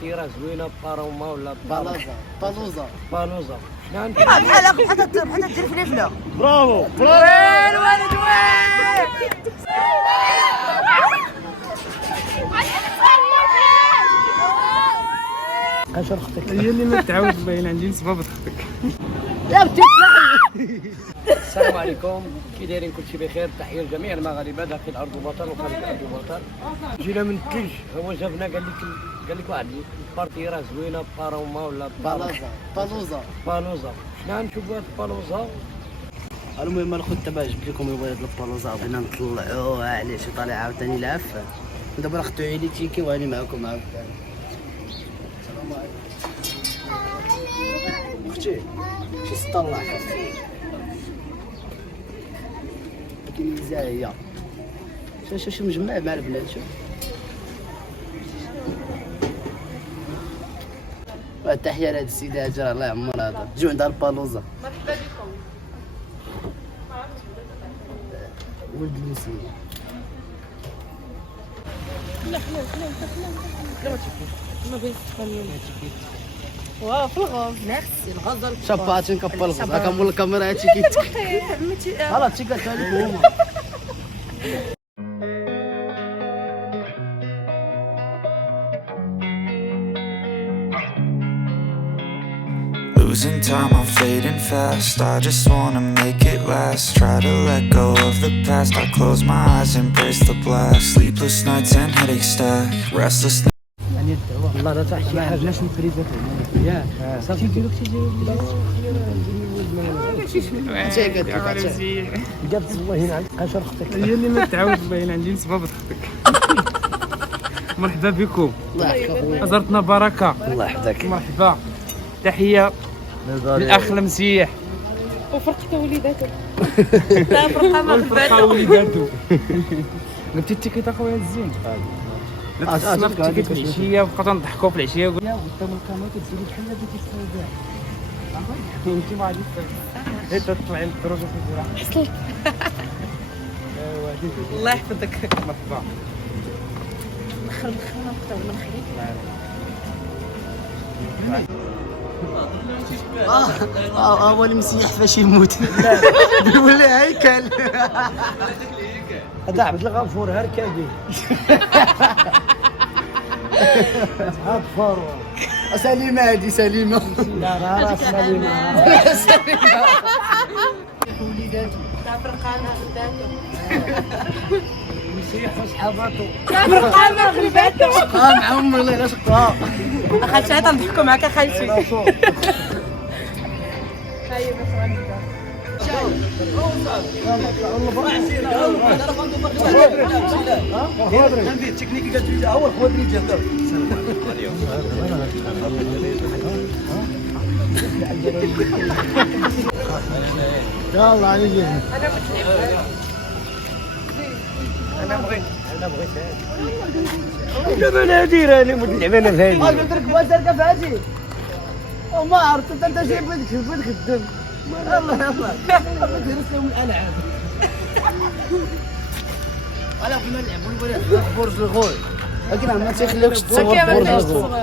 تيرا زوينه باروما ولا بالوزه شنو بحال حتى دير فلفله. برافو وين ولد وين. اشر اختك هي اللي ما تعاود باين عندي سبب اختك. لا بتي. السلام عليكم، كي دايرين؟ كلشي بخير. تحيه لجميع المغاربه داخل ارض الوطن وخارج ارض الوطن. جينا من الثلج، هو جابنا قال لك واحد البارتي راه زوينه باروما ولا بالوزه شنو نشوفوا هاد البالوزه. المهم انا كنت باش جبت لكم البيض البالوزه بغينا نطلعوها عليه شي طالع عاوتاني العفه. دابا ناخذ عيني تيكي واني معكم عاوتاني. السلام عليكم اختي، شي سطلع كاين مزايا. شوف مجمع مع البنات. شوف تحيه لهاد السيده هاجر الله يعمرها. هذا جيو عندها البالوزه. مرحبا بكم. ولد المسيح. لا ما بغيتش تفهمني. واو في الغاز. ميرسي الغزال. شاباتين كبر الغاز. هاكا مول الكاميرا هاتشي كيت. خلاص تي قالت عليكم هما. Losing time, I'm fading fast. I just wanna make it last. Try to let go of the past. I close my eyes, embrace the blast. Sleepless nights and headaches stack. Restless. والله لا تحكي حاجه. علاش الفريزات ياك صافي ديرو جابت الله هنا عندك اشر اختك. هي اللي ما تعاود باين عندي سبب اختك. مرحبا بكم. الله يحفظك. حضرتنا بركه. الله يحفظك. مرحبا. تحيه للاخ المسيح وفرقته وليداته. لا فرقه ما والفرقه وليداتو. قلتي التيكيت اخويا الزين. لا تصنف التيكيت في العشيه وبقيتو نضحكوا في العشيه. يا قدام القناه كتزيد بحال هذيك السوداء. انت ما غاديش حتى تطلعي للدروجه في الزراعه. حصلت. ايوا هذيك. الله يحفظك. مرحبا. نخل اكثر من خليك. هو المسيح فاش يموت يولي هيكل. هذا عبد الغفور هركبي. هاد فاروق. سليمه هادي سليمه. لا راه سليمه. وليداتو تاع فرقانه غداتو. مسيح وصحاباته. تاع فرقانه غلباتو. معهم الله لا شقها. اخا شحال تنضحكوا معاك خايفين. هاي باش غنبدا. يلا علي جينا. انا متعب. انا بغيت دابا انا داير انا متلعب انا في هذه. قلت لك بغا زرقاء في هادي وما عرفت انت جاي بدك خدام. يلا درست لهم الالعاب. انا كنا نلعبوا الولاد في برج الغول. لكن ما تيخليوكش تصور في برج الغول.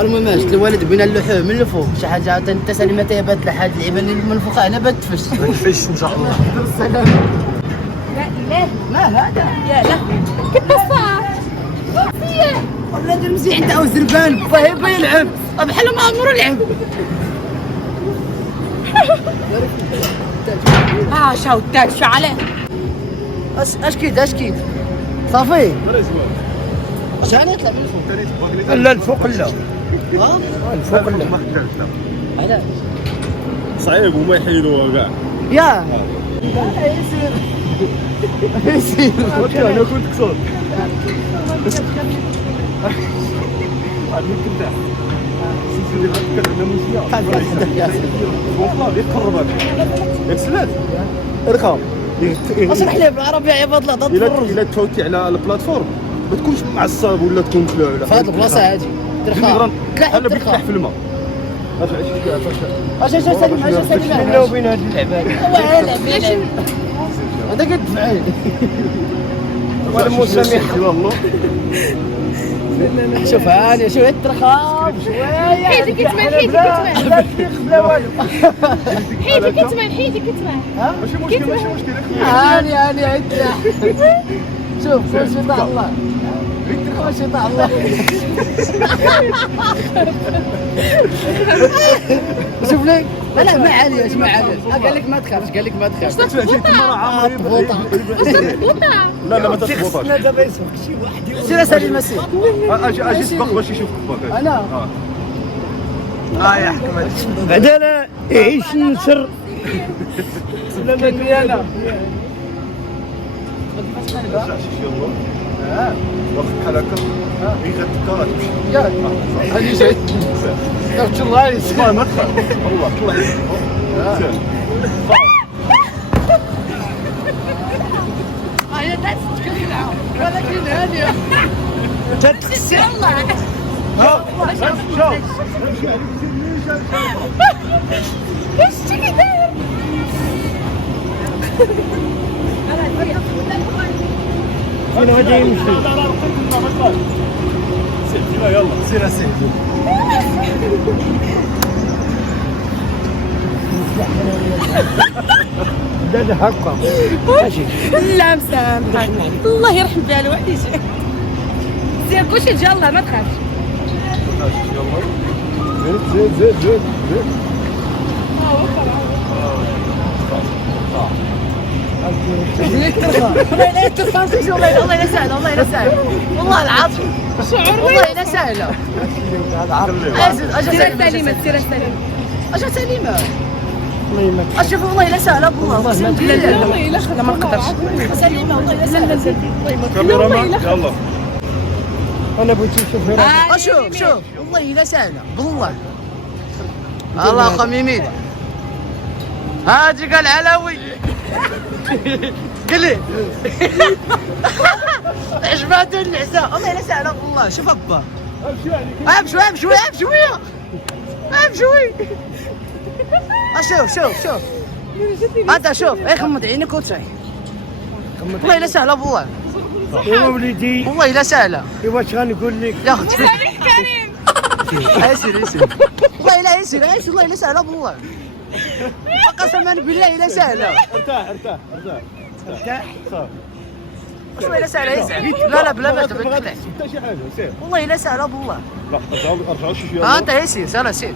المهم الوالد بين اللحوم من الفوق شي حاجه عاوتاني انت سليمه بات لحد اللعيبه اللي من الفوق هنا بات تفش. تفش ان شاء الله. السلام. لا اله. ما هذا يا لهوي. كبصات. والله دير مزيان انت او زربان فاهم يلعب بحال ما عمرو لعب. شاو الداك عليه. اش كيد صافي شحال يطلع من الفوق؟ لا الفوق لا. الفوق لا. علاش؟ صعيب وما يحيدوها كاع. يا يسير انا كنت كسر. غادي كنت سيدي غتكلم مزيان. والله يقربك. ياك سلات. اركب. اشرح لي بالعربي يا عباد الله. الا توتي على البلاتفورم ما تكونش معصب ولا تكون كلاع. في هذه البلاصه هذه ترخى بحال بتلح في الماء. اش سليم نبداو بين هاد اللعبات. هذا قد فعل. والمسامح والله شوف هاني شوف الترخام شويه حيدي كتمان حيدي كتمان لا والو حيدي كتمان حيدي كتمان ماشي مشكل ماشي مشكل. هاني عدنا شوف كل شيء طاع الله كل شيء طاع الله شوف لي لا ما عليش قال لك ما تخافش المرة عامرة تبوطه لا ما تخبطش. دابا يسوق شي واحد سير اسالي المسيح اجي سبق باش يشوف باك. انا يا حكمت. بعدا انا يعيش النسر لا مني انا واخد بحال هكا غير غتبقى غتمشي. يا هاني جاي قلت الله يسمع ما تخاف والله طلع سير. هيا تسكر ولكن هاني تتخسر ايش تيجي داير فين غادي يمشي سير يلا سير سير. هذا هكا ماشي لا مسامحك الله يرحم باله واحد يجي زين كلشي ان شاء الله ما تخافش زيد. لا تفهمش والله لا سهله والله العظيم والله لا سهله سير سليمة سير سليمة اجا سليمه اشوف والله لا سهله بالله اقسم بالله لا ما نقدرش سليمه والله لا سهله كاميرامان يلا. انا بغيت نشوف شوف والله لا سهله بالله الله خميمين هاجي قال علوي قال لي عجباتني العساء والله لا سهله بالله شوف ابا امشي شوف هذا شوف خمض عينك وتعي والله لا سهله بالله يا وليدي والله لا سهله واش غنقول لك يا اختي سامح كريم يسير والله لا يسير والله لا سهله بالله قسما بالله لا سهله ارتاح والله لا سهله يسير لا بلا ما تبكي حتى شي حاجه سير. والله لا سهله بالله لا ارجعوا شي شويه. انت يسير سير سير.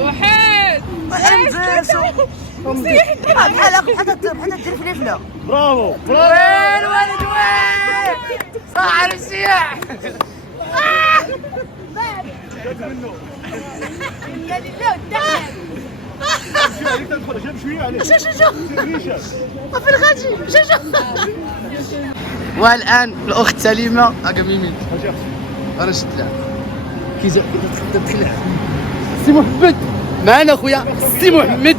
وحيد بحال دير فليفله برافو وين ولد وين صاحب السياح شو عليك تدخل جاب شويه عليك. شو في الغادي شو والان الاخت سليمه هاكا ميمين انا شفت لها كي تدخل سي محمد معنا خويا سي محمد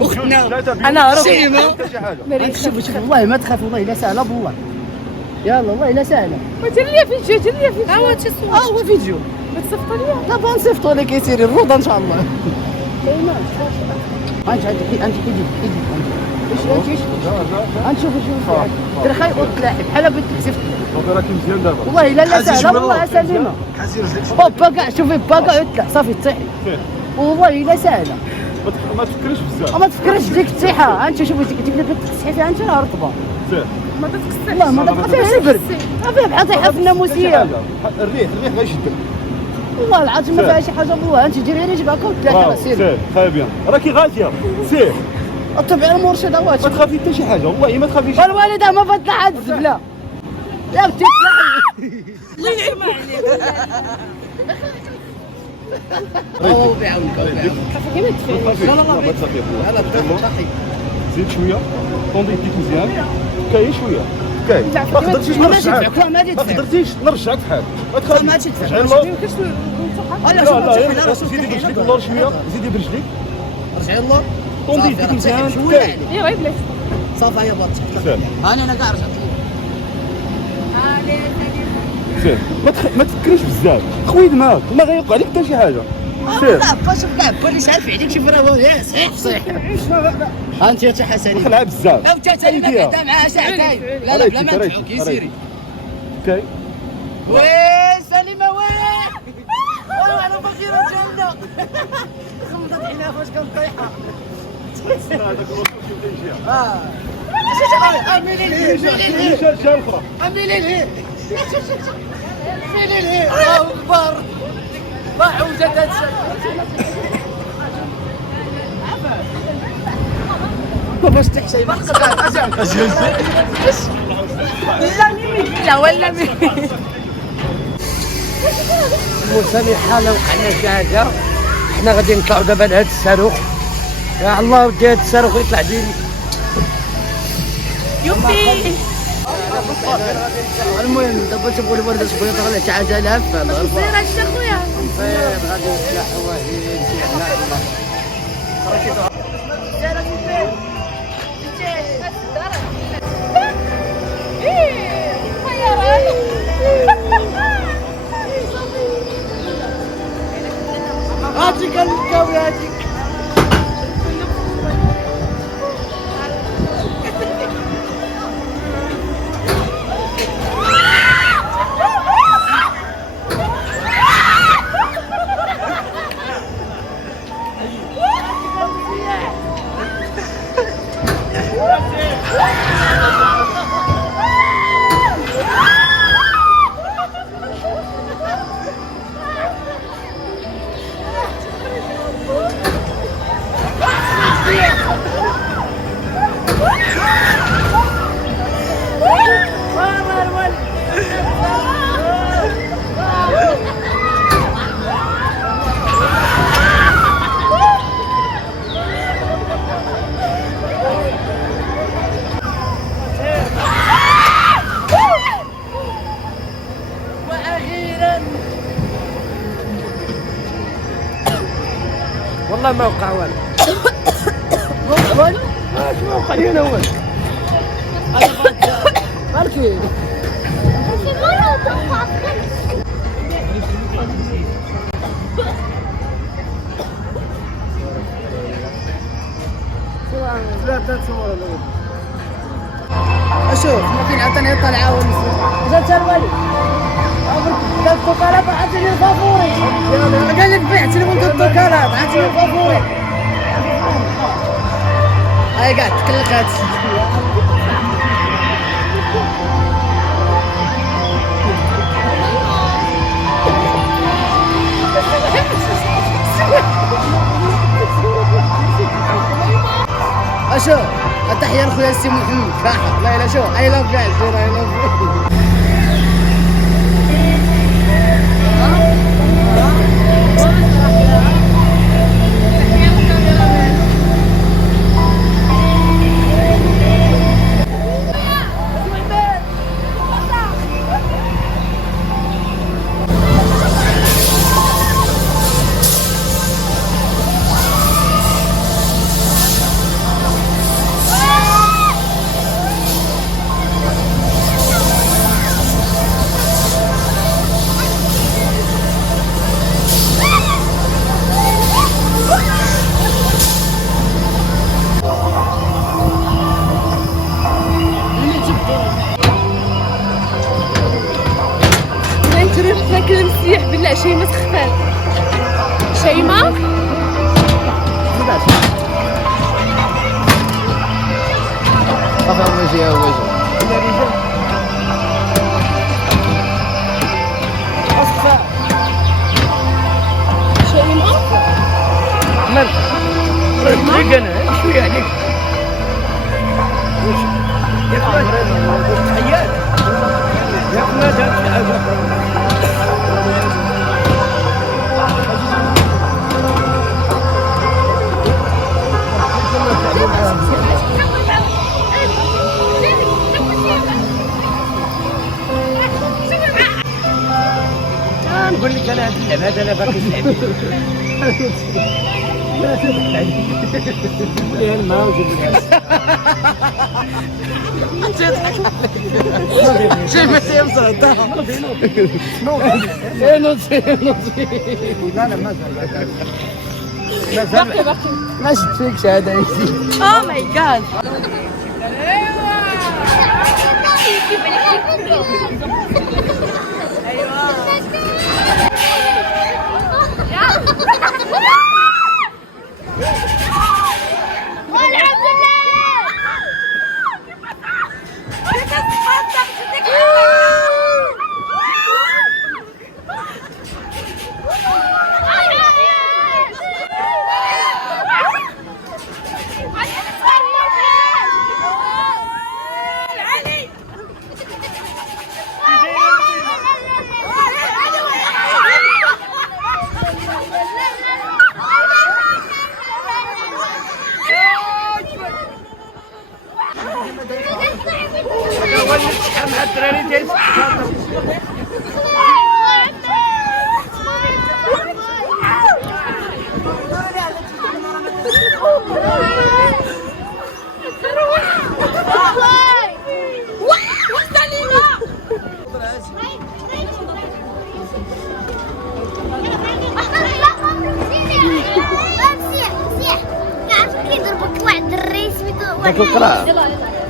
اختنا انا سليمه شوف والله ما تخاف والله لا سهله بالله يلا والله لا سهله دير لي فيديو دير لي فيديو هو تصور هو فيديو ما تصفق لي لا بنصيفطوا لك يسير الروضه ان شاء الله انت انت شوف ترخي وتلاحي بحال بنت كسفت راكي مزيان دابا. والله لا سهله والله سليمه حاسين رجليك. هوبا كاع شوفي باكا يطلع صافي تطيحي والله لا سهله ما تفكرش بزاف. ما تفكرش ديك التصيحه انت شوفي ديك البنت تصحي فيها انت راه رطبه سير. ما تتكسرش والله ما تبقى فيها البرد ما فيها بحال طيحه في الناموسيه الريح غيشدك. والله العظيم ما فيها شي حاجه بالله انت ديري غير جبهك وتلاحي سير سير خايب بيان راكي غاديه سير. اتبع المرشد ما واتش تخافي حتى شي حاجه والله ما تخافيش. والوالده ما فتح هاد الزبله يا بنتي الله يعين عليك هو بيعاونك كيما تفهم لا ما تخافي والله. لا تضحي زيد شويه طوندي يديك مزيان كاين شويه كاين ما قدرتيش نرجعك ما قدرتيش نرجعك بحال ما تخافيش. ما تدفع. رجعي اللور. لا زيدي برجليك اللور شويه زيدي برجليك رجعي الله طوندي يديك مزيان كاين ايوا بلاش صافي يا بط سير. انا كاع رجعت سير ما تفكريش بزاف خويد معاك ما غيوقع لك حتى شي حاجه سير. لا باش كاع بوليس عارف عليك شوف راه يا صحيح انت يا حسني خلعها بزاف. او تا سليمه بعدا معها ساعتين لا بلا ما ندفعوك يسيري كاين وي سليمه وي وانا فقيره جامده خمضت عينيها فاش كانت طايحه اميلي الهي الله اكبر ضاعوا جد هادشي باش تحشي ما نقدر اجل لا ولا مسامحة لو وقعنا شي حاجة حنا غادي نطلعوا دابا لهاد الصاروخ يا الله ودي هاد الصاروخ يطلع ديالي يوبي. المهم دابا تبغوا الورده شكون طلع شي حاجه لافه زير هادشي اخويا. فين غادي نطلع حوايج هاتيك الكاوي هاتيك والله ما وقع والو والو اش ما وقع لي انا والو مالكي لا تصور الاول اشوف ما كاين عطاني طلعه جات الوالد عمرك الوكالات عطيني الفافوري قال لك بعت لي منذ الوكالات عطيني الفافوري هاي قاعد تكلكات اشوف التحيه لخويا السي محمد فاحط لا لا شوف اي لاف جايز اي لاف تاكل مسيح بالله شيماء سخفان شيماء افهم وجهي وجهي شيماء مالك انا شو يعني يا تحيات يا ما دارت حاجه نقول لك انا هاد اللعب هذا انا باقي نلعب لي الماء وجيب لي شي ما تيمصر لا لا ما ما شفت فيك شهاده او ماي جاد مع الدراري ديال سيح كيضربك واحد الدري سميتو داك القرع